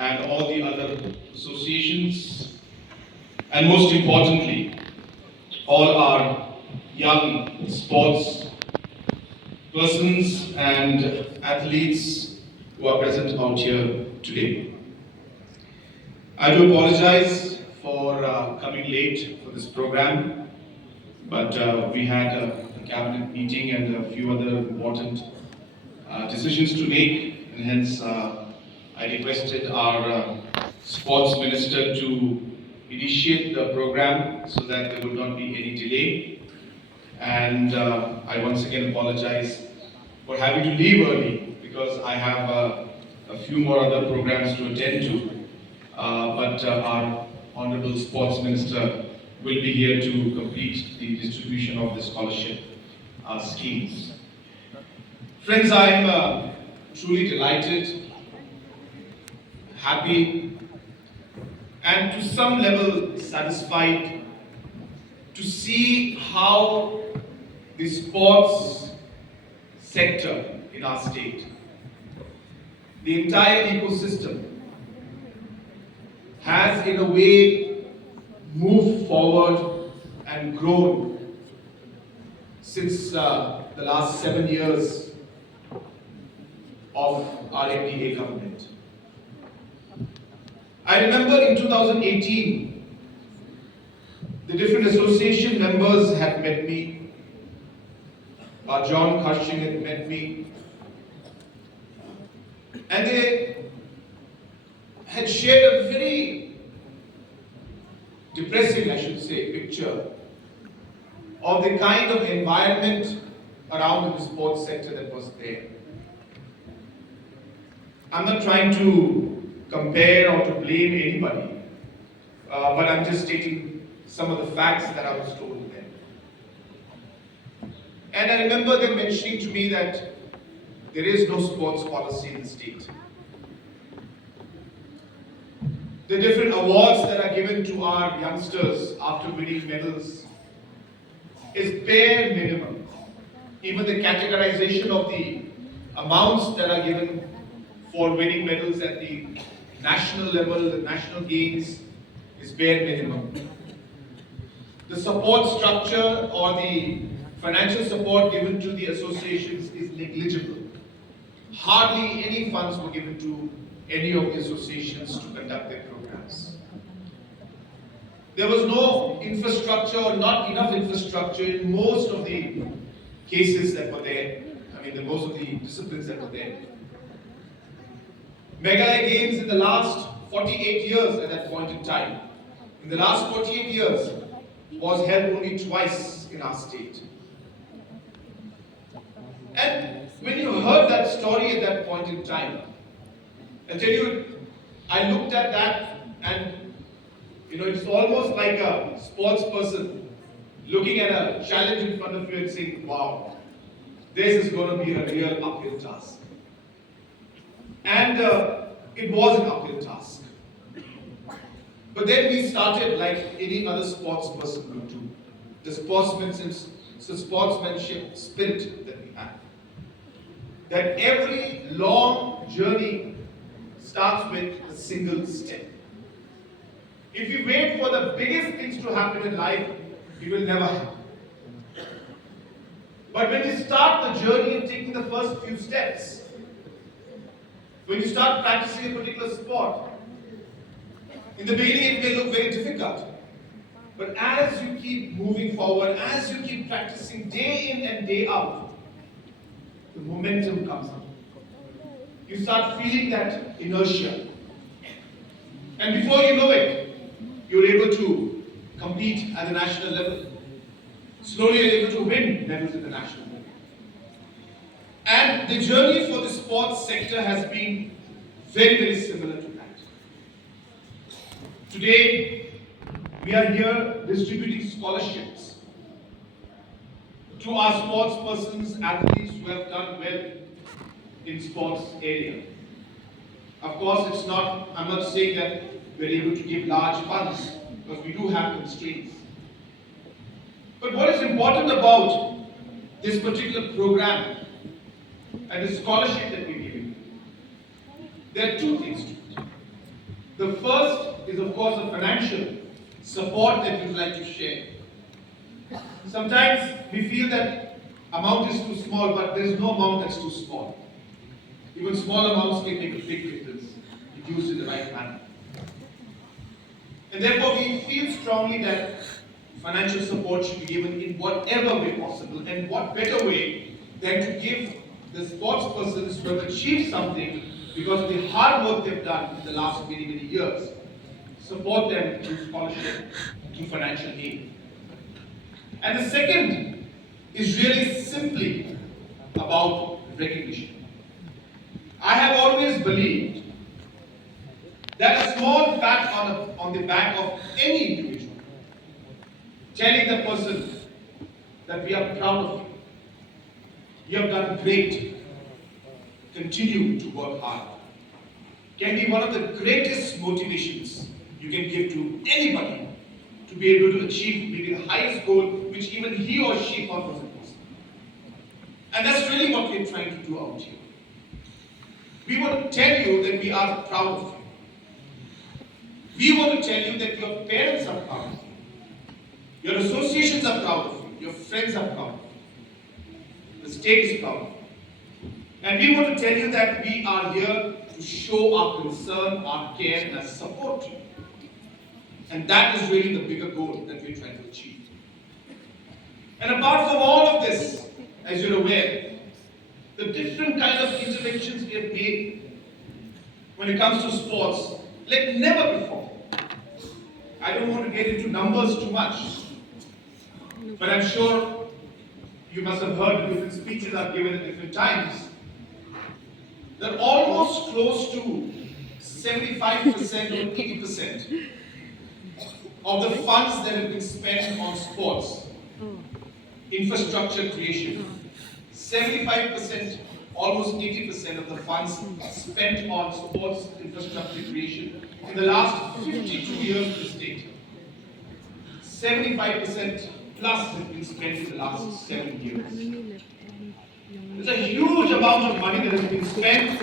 and all the other associations, and most importantly, all our young sports persons and athletes who are present out here today. I do apologize for coming late for this program, but we had a cabinet meeting and a few other important decisions to make, and hence I requested our sports minister to initiate the program so that there would not be any delay. And I once again apologize for having to leave early because I have a few more other programs to attend to. But our Honorable Sports Minister will be here to complete the distribution of the scholarship schemes. Friends, I am truly delighted, happy, and to some level satisfied to see how the sports sector in our state, the entire ecosystem, has in a way moved forward and grown since the last 7 years of our MDA government. I remember in 2018, the different association members had met me. John Cushing had met me, and they had shared a very depressing, I should say, picture of the kind of environment around the sports sector that was there. I'm not trying to compare or to blame anybody, but I'm just stating some of the facts that I was told then. And I remember them mentioning to me that there is no sports policy in the state. The different awards that are given to our youngsters after winning medals is bare minimum. Even the categorization of the amounts that are given for winning medals at the national level, the national games, is bare minimum. The support structure or the financial support given to the associations is negligible. Hardly any funds were given to any of the associations to conduct their programs. There was no infrastructure or not enough infrastructure in most of the cases that were there. I mean, most of the disciplines that were there. Meghalaya Games in the last 48 years at that point in time, in the last 48 years, was held only twice in our state. And when you heard that story at that point in time, I tell you, I looked at that and it's almost like a sports person looking at a challenge in front of you and saying, wow, this is going to be a real uphill task. And it was an uphill task. But then we started like any other sports person would do. The sportsmanship spirit that we have. That every long journey starts with a single step. If you wait for the biggest things to happen in life, it will never happen. But when you start the journey and taking the first few steps, when you start practicing a particular sport, in the beginning it may look very difficult. But as you keep moving forward, as you keep practicing day in and day out, the momentum comes up. You start feeling that inertia. And before you know it, you're able to compete at the national level. Slowly you're able to win medals at the national level. And the journey for the sports sector has been very, very similar to that. Today, we are here distributing scholarships to our sports persons, athletes who have done well in sports area. Of course, I'm not saying that we're able to give large funds because we do have constraints. But what is important about this particular program and the scholarship that we're giving, there are two things to it. The first is, of course, the financial support that we would like to share. Sometimes we feel that amount is too small, but there is no amount that's too small. Even small amounts can make a big difference if used in the right manner. And therefore, we feel strongly that financial support should be given in whatever way possible, and what better way than to give the sports persons who have achieved something because of the hard work they've done in the last many, many years, support them through scholarship, through financial aid. And the second is really simply about recognition. I have always believed that a small pat on the back of any individual, telling the person that we are proud of you have done great, continue to work hard, can be one of the greatest motivations you can give to anybody to be able to achieve maybe the highest goal which even he or she thought was impossible. And that's really what we're trying to do out here. We want to tell you that we are proud of you. We want to tell you that your parents are proud of you. Your associations are proud of you. Your friends are proud of you. The state is proud of you. And we want to tell you that we are here to show our concern, our care, and our support to you. And that is really the bigger goal that we're trying to achieve. And apart from all of this, as you're aware, the different kinds of interventions we have made when it comes to sports, like never before. I don't want to get into numbers too much, but I'm sure you must have heard different speeches I've given at different times. That almost close to 75% or 80% of the funds that have been spent on sports, infrastructure creation, 75%, almost 80% of the funds spent on sports infrastructure creation in the last 52 years in the state. 75% plus has been spent in the last 7 years. There's a huge amount of money that has been spent,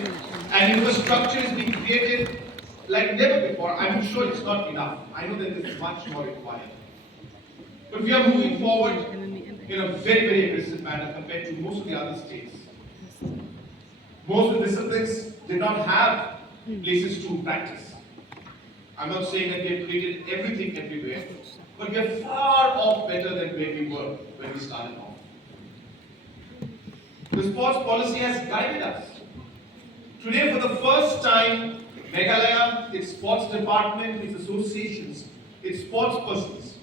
and infrastructure is being created like never before. I'm sure it's not enough. I know that there's much more required. But we are moving forward in a very, very aggressive manner compared to most of the other states. Most of the disciplines did not have places to practice. I'm not saying that we have created everything everywhere, but we are far off better than where we were when we started off. The sports policy has guided us. Today, for the first time, Meghalaya, its sports department, its associations, its sports persons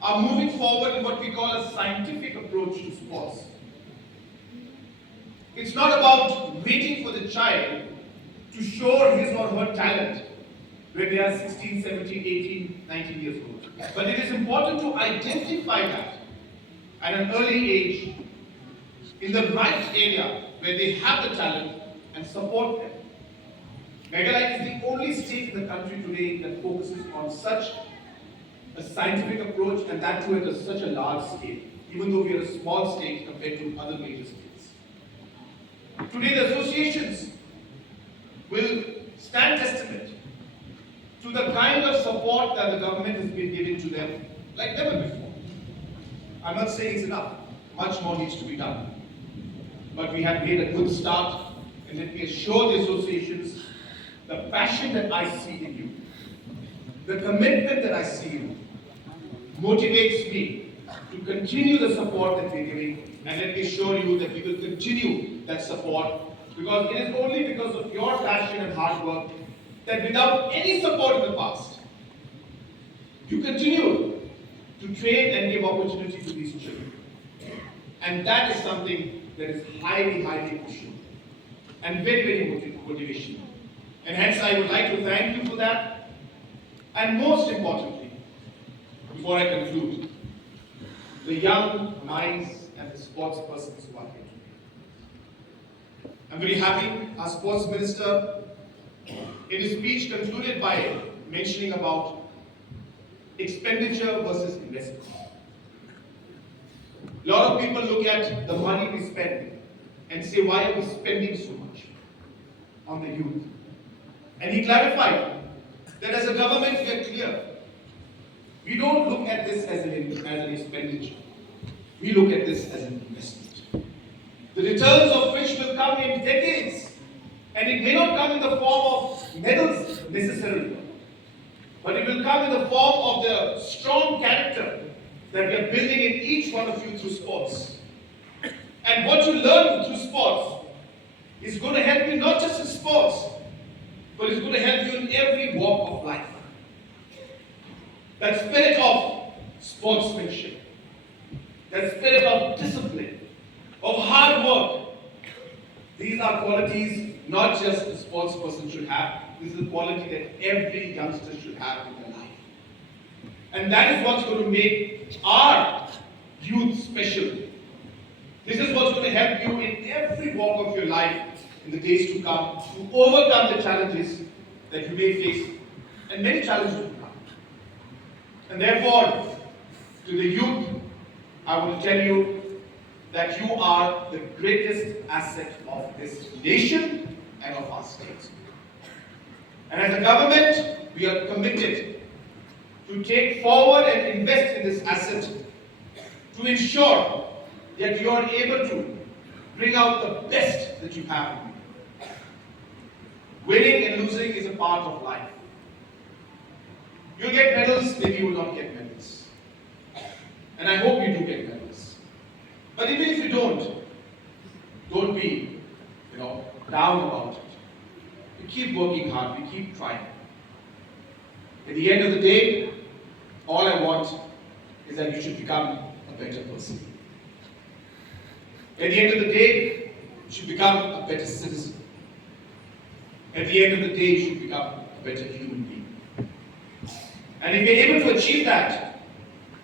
are moving forward in what we call a scientific approach to sports. It's not about waiting for the child to show his or her talent when they are 16, 17, 18, 19 years old. But it is important to identify that at an early age in the right area where they have the talent and support them. Meghalaya is the only state in the country today that focuses on such a scientific approach, and that too at such a large scale, even though we are a small state compared to other major states. Today the associations will stand testament to the kind of support that the government has been giving to them like never before. I'm not saying it's enough. Much more needs to be done. But we have made a good start, and let me assure the associations the passion that I see in you, the commitment that I see in you, motivates me to continue the support that we're giving, and let me assure you that we will continue that support, because it is only because of your passion and hard work that without any support in the past, you continue to train and give opportunity to these children. And that is something that is highly, highly crucial and very, very motivational. And hence I would like to thank you for that. And most importantly, before I conclude, the young minds and the sports persons who are here today. I'm very happy our sports minister in his speech concluded by mentioning about expenditure versus investment. A lot of people look at the money we spend and say, why are we spending so much on the youth? And he clarified that as a government we are clear. We don't look at this as an expenditure. We look at this as an investment. The returns of which will come in decades. And it may not come in the form of medals necessarily, but it will come in the form of the strong character that we are building in each one of you through sports. And what you learn through sports is going to help you not just in sports, but it's going to help you in every walk of life. That spirit of sportsmanship, that spirit of discipline, of hard work, these are qualities not just a sports person should have. This is a quality that every youngster should have in their life. And that is what's going to make our youth special. This is what's going to help you in every walk of your life in the days to come to overcome the challenges that you may face, and many challenges will come. And therefore, to the youth, I want to tell you that you are the greatest asset of this nation and of our state. And as a government, we are committed to take forward and invest in this asset to ensure that you are able to bring out the best that you have in you. Winning and losing is a part of life. You'll get medals, maybe you will not get medals. And I hope you do get medals. But even if you don't be, down about it. We keep working hard, we keep trying. At the end of the day, all I want is that you should become a better person. At the end of the day, you should become a better citizen. At the end of the day, you should become a better human being. And if we're able to achieve that,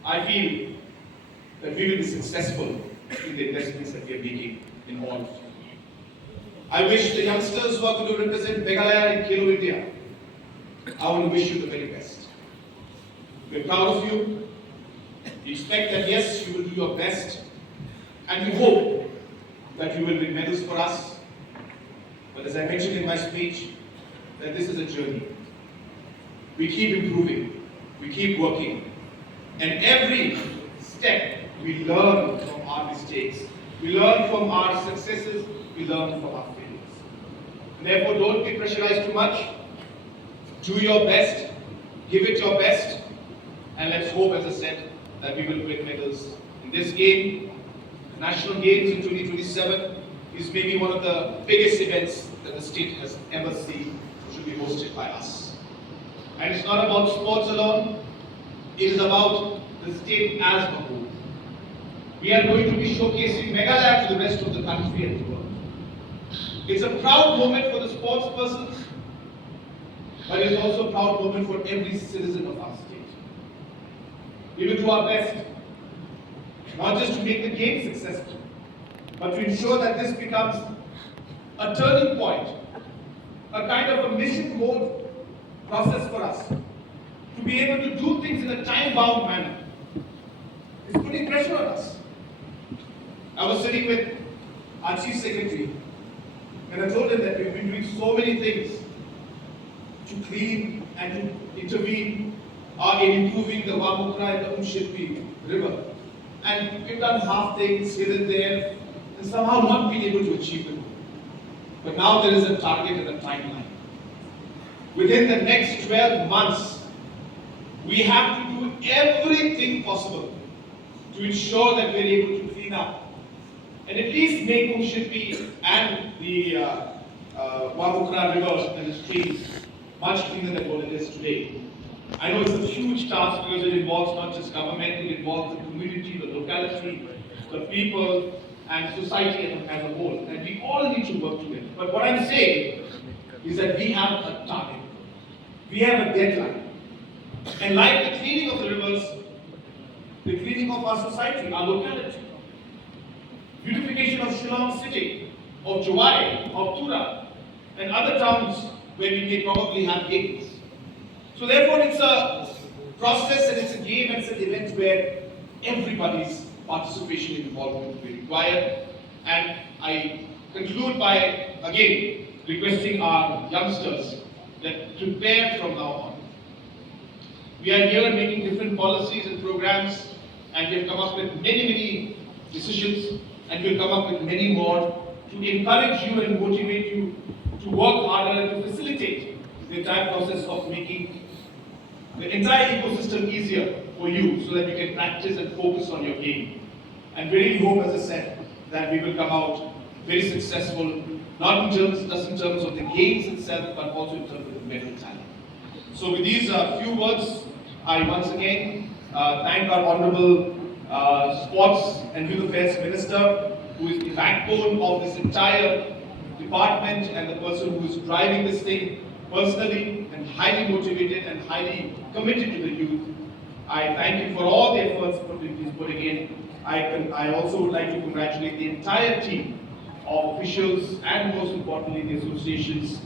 I feel that we will be successful in the investments that we are making in all of you. I wish the youngsters who are going to represent Meghalaya in Khelo India, I want to wish you the very best. We're proud of you. We expect that yes, you will do your best. And we hope that you will win medals for us. But as I mentioned in my speech, that this is a journey. We keep improving. We keep working. And every step we learn from our mistakes. We learn from our successes. We learn from our failures. And therefore, don't be pressurized too much. Do your best. Give it your best. And let's hope, as I said, that we will win medals in this game. The National Games in 2027 is maybe one of the biggest events that the state has ever seen, should be hosted by us. And it's not about sports alone. It is about the state as a whole. We are going to be showcasing Meghalaya to the rest of the country and the world. It's a proud moment for the sports persons, but it's also a proud moment for every citizen of our state. We will do our best, not just to make the game successful, but to ensure that this becomes a turning point, a kind of a mission mode process for us, to be able to do things in a time-bound manner. It's putting pressure on us. I was sitting with our Chief Secretary, and I told him that we've been doing so many things to clean and to intervene in improving the Wamukra and the Umshilpi river. And we've done half things here and there, and somehow not been able to achieve them. But now there is a target and a timeline. Within the next 12 months, we have to do everything possible to ensure that we're able to clean up and at least make Umshilpi and the Wamukra river and the streams much cleaner than what it is today. I know it's a huge task because it involves not just government, it involves the community, the locality, the people, and society as a whole. And we all need to work together. But what I'm saying is that we have a target. We have a deadline. And like the cleaning of the rivers, the cleaning of our society, our locality, beautification of Shillong city, of Jawai, of Tura, and other towns where we may probably have games. So therefore it's a process and it's a game and it's an event where everybody's participation and involvement will be required. And I conclude by, again, requesting our youngsters that prepare from now on. We are here making different policies and programs, and we have come up with many decisions, and we will come up with many more to encourage you and motivate you to work harder and to facilitate the entire process of making the entire ecosystem easier for you so that you can practice and focus on your game. And really hope, as I said, that we will come out very successful, not just in terms of the games itself, but also in terms of the mental talent. So with these few words, I once again thank our Honorable Sports and Youth Affairs Minister, who is the backbone of this entire department and the person who is driving this thing personally and highly motivated and highly committed to the youth. I thank you for all the efforts he's putting in. I also would like to congratulate the entire team of officials and most importantly the associations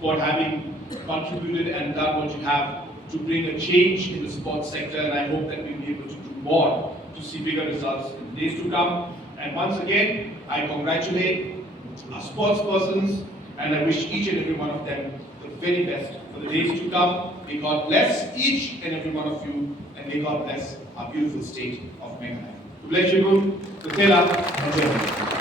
for having contributed and done what you have to bring a change in the sports sector, and I hope that we'll be able to do more to see bigger results in the days to come. And once again, I congratulate our sports persons and I wish each and every one of them the very best for the days to come. May God bless each and every one of you, and may God bless our beautiful state of Meghalaya. To bless you, Guru, Kutela, and Jai.